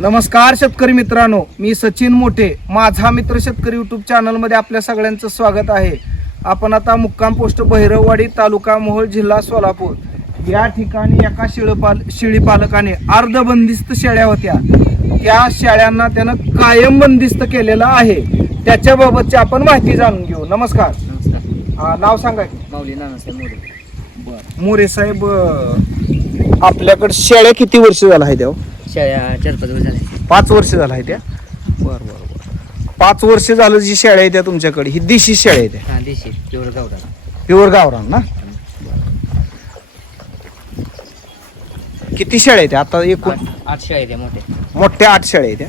नमस्कार शेतकरी मित्रांनो मी सचिन मोठे माझा मित्र शेतकरी युट्यूब चॅनलमध्ये आपल्या सगळ्यांचं स्वागत आहे. आपण आता मुक्काम पोस्ट बहिरववाडी तालुका मोहोळ जिल्हा सोलापूर. या ठिकाणी एका शिळपाल शेळी पालकाने अर्धबंदिस्त शेळ्या होत्या. त्या शेळ्यांना त्यानं कायम बंदिस्त केलेलं आहे. त्याच्याबाबतची आपण माहिती जाणून घेऊ. नमस्कार. नमस्कार. हा, नाव सांगा. की. माऊली नानासाहेब मोरे. मोरे साहेब आपल्याकडे शेळ्या किती वर्ष झाला आहे त्या शाळा चार पाच वर्ष झाले. पाच वर्ष झाला आहे त्या? बर बर बर. पाच वर्ष झालं जी शेळ्या आहे त्या तुमच्याकडे ही देशी शेळ्या आहे त्या. हा देशी तेवढं प्युअर गावरान ना? किती शेळ्या आहेत? आता एकूण आठ आठ शाळा त्या मोठे मोठ्या आठ शेळ्या आहेत त्या.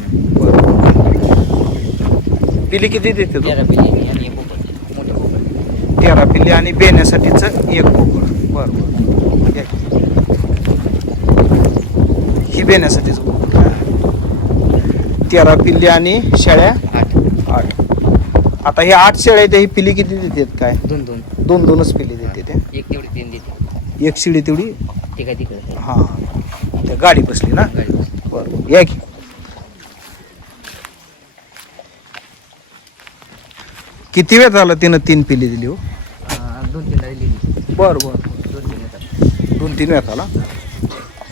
पिली किती देते तू? तेरा पिल्ली आणि एक पोपट मोठे पोपट तेरा पिल्ली आणि बेण्यासाठीच एक बोकड. बर बर. एक. ही बेण्यासाठीच तेरा पिल्ली आणि शेळ्या आठ. आठ. आता हे आठ शेळ्या आहेत ही पिली किती देतात काय? दोन दोन. दोन दोनच पिली देते त्या. एक तेवढी तीन देते एक शिडी तेवढी? ते काय तिकडे हा. त्या गाडी बसली ना? गाडी बरं या की. किती वेळ झाला तिनं तीन पिली दिली हो? दोन तीनदा दिली. बर बर. दोन तीन येतात दोन तीन वेळ झाला.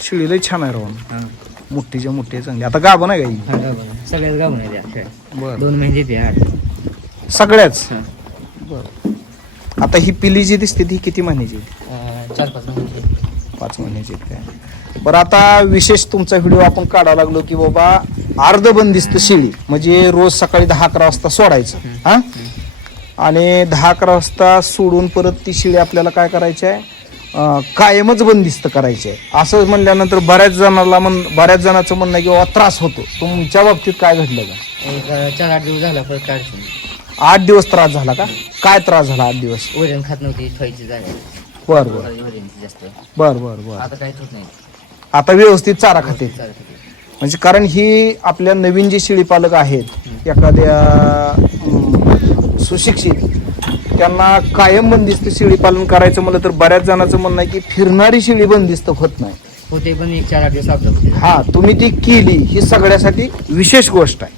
शिळी लई छान आहे राहून मोठीच्या मोठी आहे चांगली आता गाभण आहे का ही? हा गाभण आहे. सगळ्याच गावून आहे त्या बर. दोन महिने आठ. सगळ्याच? हा. बर. आता ही पिली जी दिसते ती किती महिन्याची? अं, चार पाच महिने. पाच महिन्याची आहे काय? बरं आता विशेष तुमचा व्हिडिओ आपण काढायला लागलो की बाबा अर्धबंदिस्त शेळी. म्हणजे रोज सकाळी दहा अकरा वाजता सोडायचं. हा? आणि दहा अकरा वाजता सोडून परत ती शेळी आपल्याला काय करायची आहे? कायमच बंदिस्त करायची. आहे असं म्हणल्यानंतर बऱ्याच जणाला म्हण बऱ्याच जणांचं म्हणणं आहे की बाबा त्रास होतो. तुमच्या बाबतीत काय घडलं का? एक चार आठ दिवस झाला परत काढसून आठ दिवस त्रास झाला का? काय त्रास झाला आठ दिवस? वजन खात नव्हती जागा. बर बर. जास्त. बर बर बर. आता काहीच होत नाही. आता व्यवस्थित चारा खाते. चालत होती. म्हणजे कारण ही आपल्या नवीन जे शेळी पालक आहेत एखाद्या अं, सुशिक्षित त्यांना कायम बंदिस्त शेळी पालन करायचं म्हणलं तर बऱ्याच जणांचं म्हणणं आहे की फिरणारी शेळी बंदिस्त होत नाही. होते पण एक चार आठ दिवस हा तुम्ही ती केली ही सगळ्यासाठी विशेष गोष्ट आहे.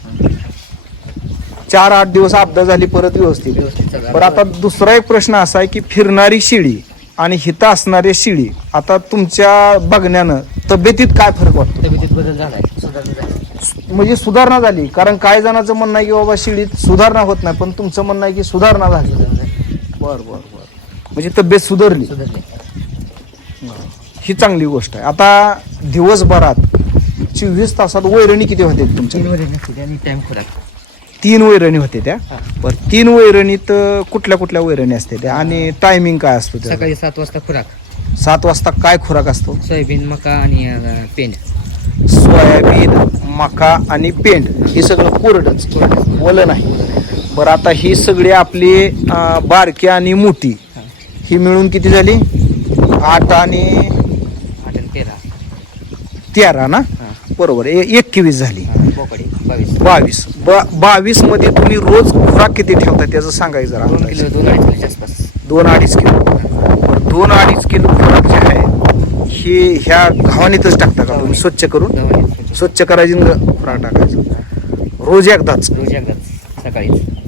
चार आठ दिवस अपघात झाली परत व्यवस्थित व्यवस्थित सगळं. बरं आता दुसरा एक प्रश्न असा आहे की फिरणारी शिडी आणि हिता असणारी शिडी आता तुमच्या बघण्यानं तब्येतीत काय फरक वाटतो? तब्येतीत बदल झालाय सुधारणा झाली. म्हणजे सुधारणा झाली कारण काही जणांचं म्हणणं आहे की बाबा शिडीत सुधारणा होत नाही पण तुमचं म्हणणं आहे की सुधारणा झाली. सुधारणा झाली बर बर बर. म्हणजे तब्येत सुधारली. सुधारले. ही चांगली गोष्ट आहे. आता दिवसभरात चोवीस तासात वैरणी किती होते तुमच्या तीन मध्ये नसते आणि टाइम खुराक तीन वैरणी होते त्या? हा. बरं तीन वैरणीत अं, कुठल्या कुठल्या वैरणी असते त्या? आणि टायमिंग काय असतो त्याचा? सकाळी सात वाजता खुराक. सात वाजता काय खुराक असतो? सोयाबीन मका आणि अं, पेंड सोयाबीन मका आणि पेंड हे सगळं कोरडच. ओलं नाही. बरं आता ही सगळी आपली अं, बारकी आणि मोठी हा. मिळून किती झाली? आठ आणि आठ आणि तेरा. तेरा ना? हा. बरोबर ए- एकवीस झाली. हा, बोकडे बावीस. बावीस. ब- बावीसमध्ये तुम्ही रोज खुराक किती ठेवता त्याचं सांगायचं जरा दोन अंदाजे. किलो दोन अडीच किलोच्या आसपास. दोन अडीच किलो. बरं, दोन अडीच किलो खुराक जे आहे हे ह्या घावानीतच टाकता का तुम्ही? स्वच्छ करून? गव्हाणी स्वच्छ करायची आणि खुराक टाकायचं. रोज एकदाच? रोज एकदाच सकाळीच.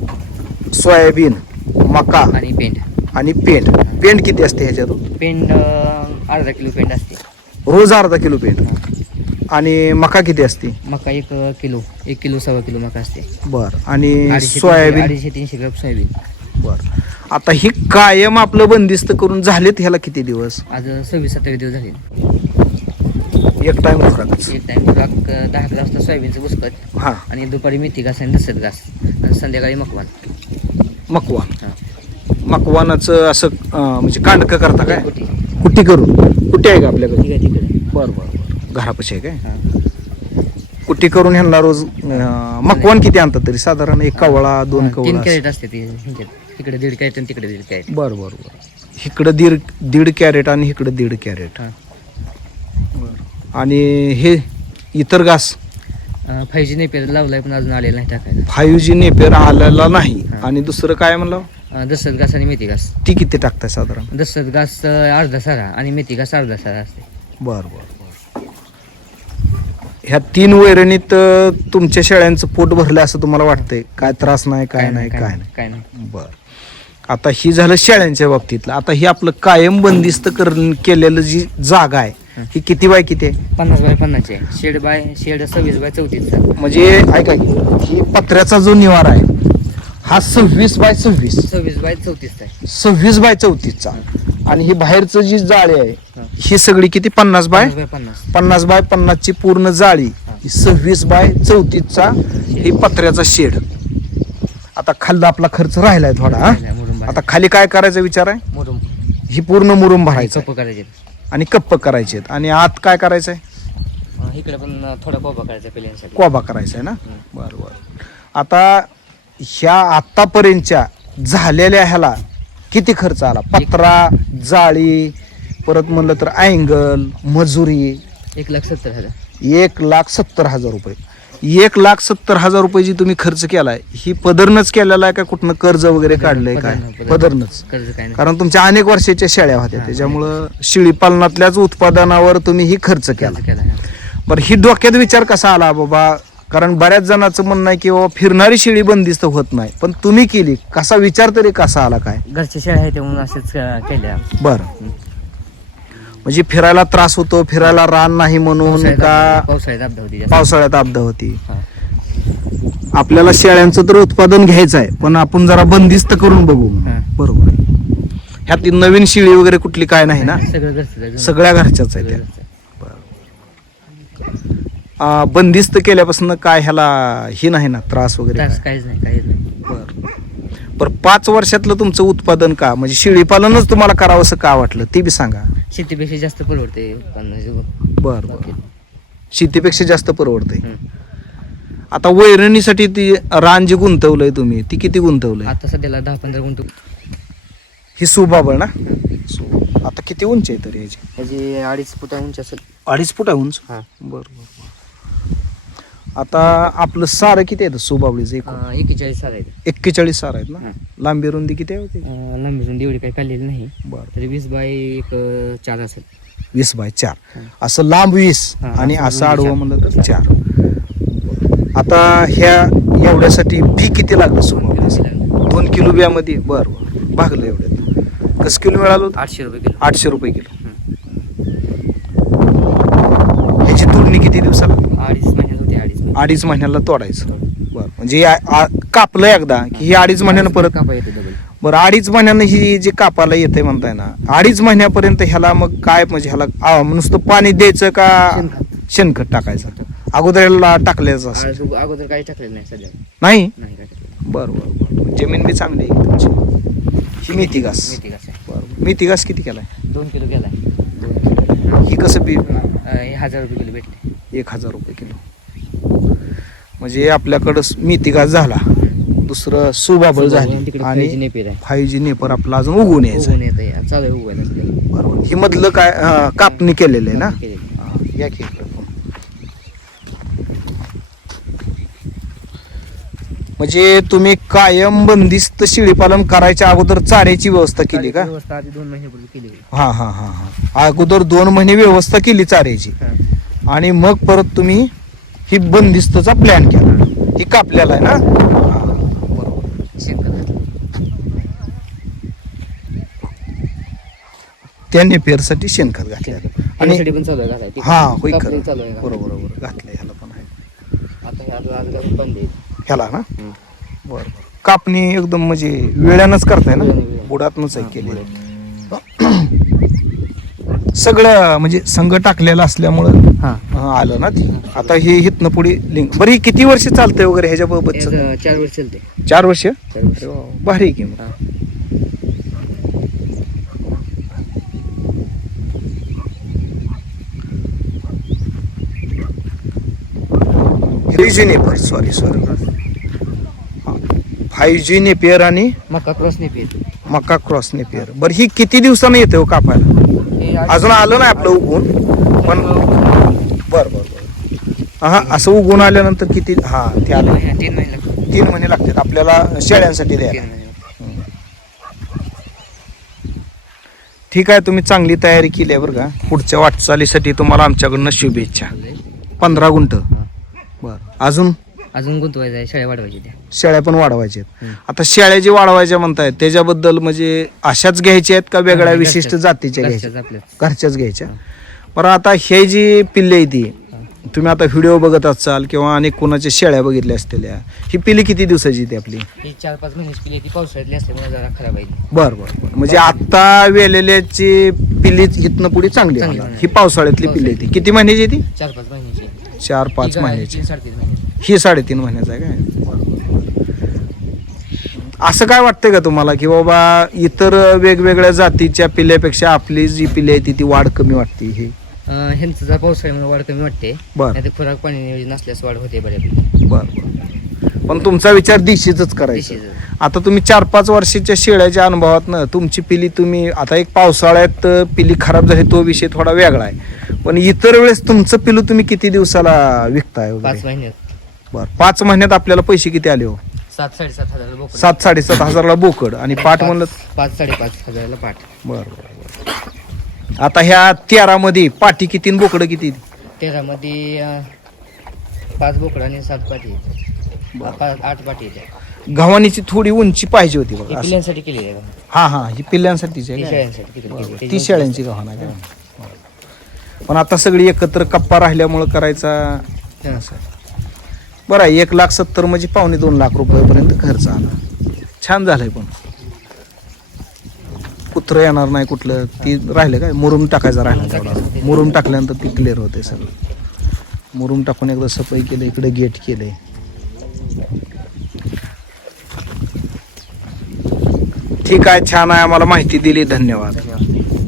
सोयाबीन मका आणि पेंड आणि पेंट पेंट किती असते ह्याच्यातून? पेंड अं, अर्धा किलो पेंड असते. रोज अर्धा किलो पेंट आणि मका किती असते? मका एक अं, किलो एक किलो सव्वा किलो मका असते. बर. आणि अडीचशे सोयाबीन? तीनशे- अडीचशे तीनशे ग्राम सोयाबीन. बर. आता ही कायम आपलं बंदिस्त करून झालेत ह्याला किती दिवस? आज सव्वीस सत्तावीस दिवस झाले. एक टाइम खुराकच एक टाइम दहा वाजता सोयाबीनचं बुसकट हा. आणि दुपारी मेथी घास आणि दसत घास. आणि संध्याकाळी मकवान. मकवा. हा. मकवानाचं असं अं, म्हणजे कांडकं करता काय? कुटी. कुट्टी करून. कुट्टी आहे का आपल्याकडे? आहे तिकडे बर बर बर. घरापाशी आहे काय. कुट्टी करून ह्यांना रोज अं, मकवान किती आणतात तरी? साधारण एक कवळा दोन तीन कवळा कॅरेट असते ती ह्यांच्यात. तिकडे दीड कॅरेट आणि तिकडे दीड कॅरेट. बर बर बर. इकडं दीड दीड कॅरेट आणि इकडं दीड कॅरेट. आणि हे इतर घास? फाईव्ह जी नेपेर लावलाय पण अजून आलेला नाही टाकायला. फाईव्ह जी नेपेर आलेला नाही. आणि दुसरं काय म्हणलं? अं, दसत घास आणि मेथी घास. ती किती टाकताय साधारण? दसत घास अं, अर्धा सारा आणि मेथी घास अर्धा सारा असते. बर बर बर. ह्या तीन वैरणीत अं, तुमच्या शेळ्यांचं पोट भरलं असं तुम्हाला वाटतंय? काय त्रास नाही काय नाही काय नाही काय नाही. बर. आता ही झालं शेळ्यांच्या बाबतीतलं. आता ही आपलं कायम बंदिस्त कर केलेलं जी जागा आहे ही किती बाय किती आहे? पन्नास बाय पन्नासची आहे. शेड बाय शेड सव्वीस बाय चौतीसचा म्हणजे ऐका की ही पत्र्याचा जो निवारा आहे हा सव्वीस बाय सव्वीस. सव्वीस बाय चौतीसचा आहे. सव्वीस बाय चौतीसचा. आणि ही बाहेरचं जी जाळी आहे हा. सगळी किती? पन्नास बाय? पन्नास बाय पन्नास. पन्नास बाय पन्नासची पूर्ण जाळी ही. सव्वीस बाय चौतीसचा ही पत्र्याचा शेड. आता खाल्ला आपला खर्च राहिलाय थोडा हा? आता खाली काय करायचा विचार आहे? मुरुम. ही पूर्ण मुरुम भरायचं करायचे आणि कप्प करायचे आणि आत काय करायचं आहे अं, इकडे पण थोडा कोबा करायचा पिल्यांसाठी. कोबा करायचा आहे ना? बरं बरं. आता ह्या आतापर्यंतच्या झालेल्या ह्याला किती खर्च आला? पत्रा जाळी परत म्हणलं तर अँगल मजुरी. एक लाख सत्तर हजार. एक लाख सत्तर हजार रुपये. एक लाख सत्तर हजार रुपये जी तुम्ही खर्च केलाय ही पदरनच केलेला आहे का कुठनं कर्ज वगैरे काढलंय काय? पदरनं, पदरनं. पदरनच. कर्ज काय नाही. कारण तुमच्या अनेक वर्षाच्या शेळ्या होत्या. त्याच्यामुळं शेळी पालनातल्याच उत्पादनावर तुम्ही ही खर्च केला. बरं ही डोक्यात विचार कसा आला बाबा? कारण बऱ्याच जणांचं म्हणणं आहे की बाबा फिरणारी शेळी बंदिस्त होत नाही. पण तुम्ही केली कसा विचार तरी कसा आला काय? घरच्या शेळ्या आहेत म्हणून असेच अं, केल्या. बरं. म्हणजे फिरायला त्रास होतो फिरायला रान नाही म्हणून का पावसाळ्यात अपघात होती जास्त. पावसाळ्यात आपदा होती हा. आपल्याला शेळ्यांचं तर उत्पादन घ्यायचं आहे पण आपण जरा बंदिस्त करून बघू हा. बरोबर ह्यात नवीन शेळी वगैरे कुठली काय नाही ना सगळं घरचं आहे. सगळ्या घरच्याच त्या आहे. आ, बंदिस्त केल्यापासून काय ह्याला हे नाही ना त्रास वगैरे त्रास काय? काहीच नाही काहीच नाही बर बर पाच वर्षातलं तुमचं उत्पादन का म्हणजे शेळी पालनच तुम्हाला करावंसं का वाटलं ते बी सांगा शेतीपेक्षा जास्त परवडते उत्पन्न बर बर. शेतीपेक्षा जास्त परवडतंय हम्म. आता वैरणीसाठी ती रान जी गुंतवलंय तुम्ही. ती किती गुंतवलंय? आता सध्याला दहा पंधरा गुंठ ही सुबाबळ ना? सु- आता किती उंच आहे तरी याची त्याची अडीच फुटा उंच असेल. अडीच फूट उंच? हा. बर बर. आता आपलं सारं किती आहे सुबाबळीचं एक एकेचाळीस साल आहेत. एक्केचाळीस सार आहेत ना. लांबी रुंदी किती आहे होती? लांबी रुंदी एवढी काही काढलेली नाही. बर. तरी वीस बाय एक चार असेल. वीस बाय चार. असं लांब वीस आणि असं आडवं. म्हणलं तर चार. आता ह्या एवढ्यासाठी बी किती लागलं सुमारे दोन किलो बियामध्ये? बर बर. भागलं एवढ्यात. कसं किलो मिळालं आठशे रुपये किलो. आठशे रुपये किलो. ह्याची तोडणी किती दिवसाला? अडीच अडीच महिने. अडीच महिन्याला तोडायचं. बर म्हणजे आ- कापलं एकदा की ही अडीच महिन्यानं परत कापा येते डबल बरं अडीच महिन्यानं ही जे कापाला येते म्हणताय ना अडीच महिन्यापर्यंत ह्याला मग काय म्हणजे ह्याला आ, नुसतं पाणी द्यायचं का शेणखत. शेणखत टाकायचं? अगोदर ह्याला टाकल्याचं असं. आज- अगोदर काही टाकलेलं नाही सध्या. नाही? नाही काय टाकलेलं बरं बरं बरं. जमीन बी चांगली आहे तुमची. ही मेथी घास. मेथी घास आहे. बरं मेथी घास किती केलाय? दोन किलो गेलाय ही कसं बी अं, हे हजार रुपये किलो भेटले. एक हजार रुपये किलो. म्हणजे आपल्याकडं मेथी घास झाला. दुसरं सुबाबळ झाली. आणि फाईव्ह जी नेपर आपला अजून उगवून यायचं. बरोबर. ही मधलं काय कापणी केलेलं आहे ना? या की. म्हणजे तुम्ही कायम बंदिस्त शेळीपालन करायच्या अगोदर चाऱ्याची व्यवस्था केली का. हा हा हा हा. अगोदर दोन महिने व्यवस्था केली चाऱ्याची. आणि मग परत तुम्ही ही बंदिस्तचा प्लॅन केला. ही कापलेला आहे ना? हा, बरोबर शेणखत घातलं. त्या नेपेरसाठी शेणखत घातलं आणि हा होय कापणी खरं. चालू आहे घालाय. बरोबर बरोबर. घातलं ह्याला पण आहे. ह्याला ना. बरं कापणी एकदम म्हणजे वेळानंच करताय ना. बुडातनच आहे केली सगळं म्हणजे संघ टाकलेलं असल्यामुळं हा. अं, आलं ना ती. आता ही हितनं पुढे लिंक बरं ही किती वर्ष चालतंय वगैरे ह्याच्याबाबत याचं चार वर्ष चालते चार वर्ष? चार वर्ष. भारी आहे की मग. हा. Five G Napier sorry sorry five G Napier आणि मका क्रॉस नाही पेर मका क्रॉस नेपियर बरं ही किती दिवसानं येते हो कापायला? हे अजून आलं नाही आपलं उगवून पण बर बर बर. हा असं उगवून आल्यानंतर किती हा ते आलं. तीन महिने. तीन महिने लागतात. आपल्याला शेळ्यांसाठी द्यायला. ठीक आहे तुम्ही चांगली तयारी केली आहे बरं का. पुढच्या वाटचालीसाठी तुम्हाला आमच्याकडनं शुभेच्छा. पंधरा गुंठ. बर. अजून? अजून गुंतवायचं आहे शेळ्या वाढवायच्या त्या. शेळ्या पण वाढवायच्या आहेत. आता शेळ्या जे वाढवायच्या म्हणतायत त्याच्याबद्दल म्हणजे अशाच घ्यायच्या आहेत का वेगळ्या विशिष्ट. जातीच्या घ्यायच्या? घरच्याच आपल्याच. घरच्याच घ्यायच्या. बरं आता हे जी पिल्ले आहे ती तुम्ही आता व्हिडिओ बघत असाल किंवा अनेक कोणाच्या शेळ्या बघितल्या असलेल्या ही पिल्ली किती दिवसाची ती आपली? ही चार पाच महिन्याची पिली ती पावसाळ्यातली असल्यामुळे जरा खराब आहे. ती. बर बर बर. म्हणजे आता वेलेल्याची पिल्ली इथनं पुढे चांगली होणार. ही पावसाळ्यातली पिल्ली आहे ती. किती महिन्याची आहे ती? चार पाच महिन्याची. चार ही पाच महिन्याची. साडेतीन महिन्याची. ही साडेतीन महिन्याचा आहे काय? असं काय वाटतंय का तुम्हाला की बाबा इतर वेगवेगळ्या जातीच्या पिल्ल्यापेक्षा आपली जी पिल्ली आहे ती ती वाढ कमी वाटते ही? ह्यांचं जर पावसाळ्यामुळे वाढ कमी वाटते बर. नाही खुराक पाणी नियोजन नसल्यास वाढ होते बऱ्यापैकी. बर बर. पण तुमचा विचार दिशेच करायचा. आता तुम्ही चार पाच वर्षाच्या शेळ्याच्या अनुभवात ना तुमची पिली तुम्ही आता एक पावसाळ्यात पिली खराब झाली तो विषय थोडा वेगळा आहे. पण इतर वेळेस तुमचं पिलू तुम्ही किती दिवसाला विकताय पाच महिन्यात. बर. पाच महिन्यात आपल्याला पैसे किती आले हो? सात साडेसात हजाराला बोकड. सात साडेसात हजारला बोकड आणि पाठ म्हणलं पाच साडेपाच हजाराला पाठ. बर बर बर. आता ह्या तेरामध्ये पाठी किती आणि बोकडं किती? तेरामध्ये अं, पाच बोकड आणि सात पाठी आठ पाठी गव्हाणीची थोडी उंची पाहिजे होती बघा. असं. पिल्यांसाठी केली आहे हा हा ही पिल्ल्यांसाठीची ती आहे? शेळ्यांसाठी. ती शेळ्यांची गव्हाण आहे का? पण आता सगळी एकत्र कप्पा राहिल्यामुळं करायचा हा. बरं आहे, एक लाख सत्तर म्हणजे पावणे दोन लाख रुपयापर्यंत खर्च आला. छान झालंय पण. कुत्र येणार नाही कुठलं ती राहिलं काय? मुरुम टाकायचा राहिला तेवढा. मुरुम टाकल्यानंतर ती क्लिअर होते सगळं. मुरुम टाकून एकदा सफाई केलं इकडे गेट केलंय ठीक आहे छान आहे आम्हाला माहिती दिली धन्यवाद.